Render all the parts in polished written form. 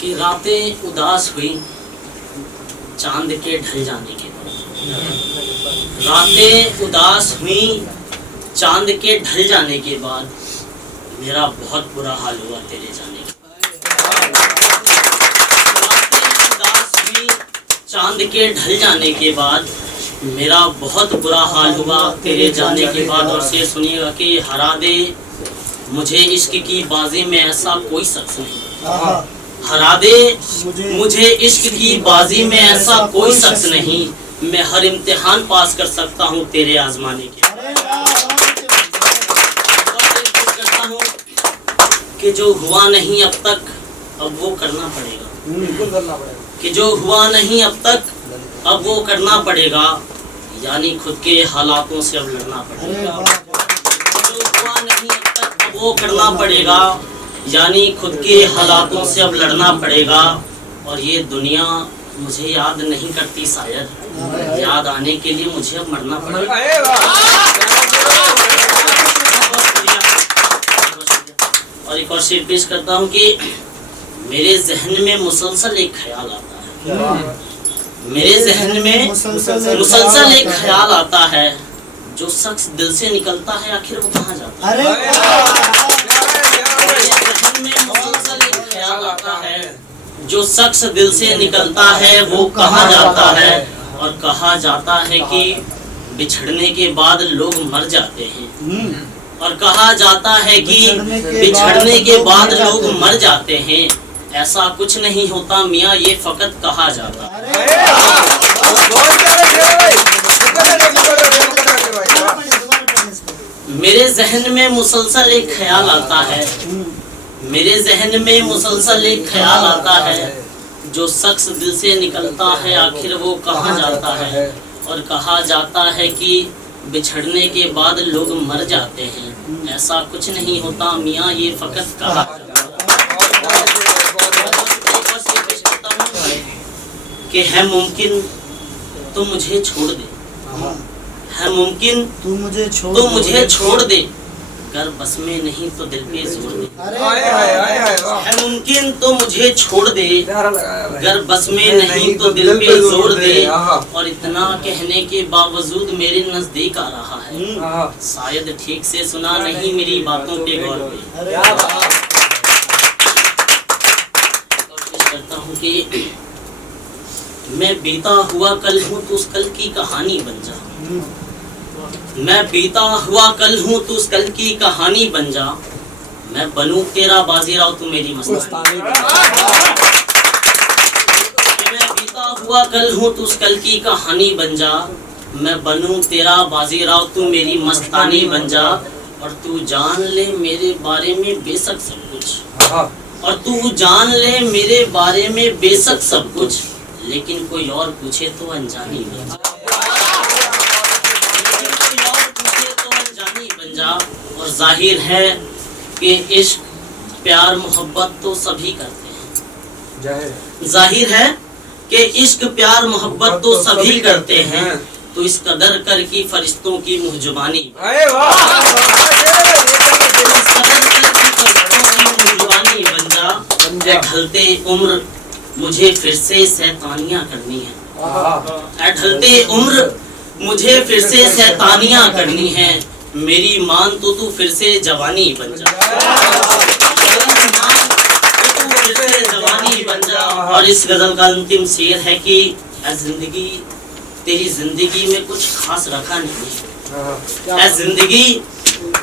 कि रातें उदास हुई चांद के ढल जाने के बाद, रातें उदास हुई चांद के ढल जाने के बाद, मेरा बहुत बुरा हाल हुआ तेरे जाने के बाद। रातें उदास हुई चांद के ढल जाने के बाद, मेरा बहुत बुरा हाल हुआ तेरे जाने के बाद। और से सुनिएगा कि हरा दे मुझे इश्क की बाजी में ऐसा कोई शख्स नहीं, हरा दे मुझे इश्क की बाजी में ऐसा कोई शख्स नहीं, मैं हर इम्तिहान पास कर सकता हूँ तेरे आजमाने के। करता हूँ कि जो हुआ नहीं अब तक अब वो करना पड़ेगा, कि जो हुआ नहीं अब तक अब वो करना पड़ेगा, यानी खुद के हालातों से अब लड़ना पड़ेगा। जो हुआ नहीं अब तक अब वो करना पड़ेगा, यानी खुद के हालातों से अब लड़ना पड़ेगा। और ये दुनिया मुझे याद नहीं करती शायद, याद आने के लिए मुझे अब मरना पड़ेगा। और एक और शेर पेश करता हूँ कि मेरे जहन में मुसलसल एक ख्याल आता है, मेरे जहन में मुसलसल एक ख्याल आता है, जो शख्स दिल से निकलता है आखिर वो कहाँ जाता है। मेरे जहन में मुसलसल एक ख्याल आता है, जो शख्स दिल से निकलता है वो कहाँ जाता है। और कहा जाता है कि बिछड़ने के बाद लोग मर जाते हैं, और कहा जाता है कि बिछड़ने के बाद लोग मर जाते हैं। ऐसा कुछ नहीं होता मियाँ, ये फकत कहा जाता है। मेरे जहन में मुसलसल एक ख्याल आता है, मेरे जहन में मुसलसल एक ख्याल आता है, जो शख्स दिल से निकलता है आखिर वो कहाँ जाता है। और कहा जाता है कि बिछड़ने के बाद लोग मर जाते हैं, ऐसा कुछ नहीं होता मियाँ, ये फकत कहा जाता है। कि है मुमकिन तो मुझे छोड़ दे, है मुमकिन तो मुझे छोड़ दे, अगर बस में नहीं तो दिल पे जोर दे। है मुमकिन तो मुझे छोड़ दे, अगर बस में नहीं तो दिल पे जोर दे। और इतना कहने के बावजूद मेरे नजदीक आ रहा है, शायद ठीक से सुना नहीं मेरी बातों पे गौर पे। कोशिश करता हूँ कि मैं बीता हुआ कल हूँ तो उस कल की कहानी बन जा, मैं बीता हुआ कल हूँ तो उस कल की कहानी बन जा, मैं बनूं तेरा बाजीराव तू मेरी मस्तानी। मैं बीता हुआ कल हूँ तो उस कल की कहानी बन जा, मैं बनूं तेरा बाजीराव तू मेरी मस्तानी बन जा। और तू जान ले मेरे बारे में बेशक सब कुछ, और तू जान ले मेरे बारे में बेशक सब कुछ, लेकिन कोई और पूछे तो अनजानी बन जा, और जाहिर है कि इश्क प्यार मोहब्बत तो सभी करते हैं, जाहिर है कि इश्क प्यार मोहब्बत तो सभी करते हैं, तो इस कदर कर की फरिश्तों की मुहजुबानी, बन जा। ढलते उम्र मुझे फिर से शैतानियाँ करनी है, ढलते उम्र मुझे फिर से शैतानियाँ करनी है, मेरी मान तो तू फिर से जवानी बन जा, तू फिर से जवानी बन जा। और इस गजल का अंतिम शेर है कि जिंदगी तेरी जिंदगी में कुछ खास रखा नहीं है, जिंदगी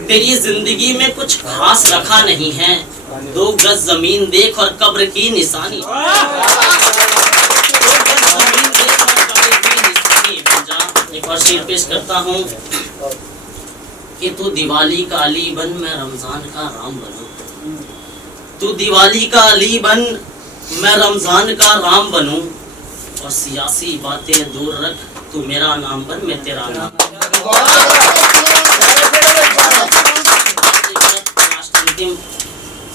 तेरी जिंदगी में कुछ खास रखा नहीं है, 2 गज जमीन देख और कब्र की निशानी, 2 गज जमीन देख और कब्र की निशानी बन जा। एक और शेर पेश करता हूँ कि तू दिवाली का अली बन मैं रमजान का राम बनूं, तू दिवाली का अली बन मैं रमजान का राम बनूं, और सियासी बातें दूर रख तू मेरा नाम बन मैं तेरा नाम।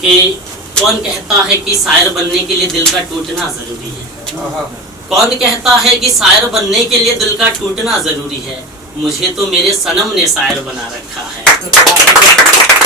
कि कौन कहता है कि शायर बनने के लिए दिल का टूटना जरूरी है, कौन कहता है कि शायर बनने के लिए दिल का टूटना जरूरी है, मुझे तो मेरे सनम ने शायर बना रखा है।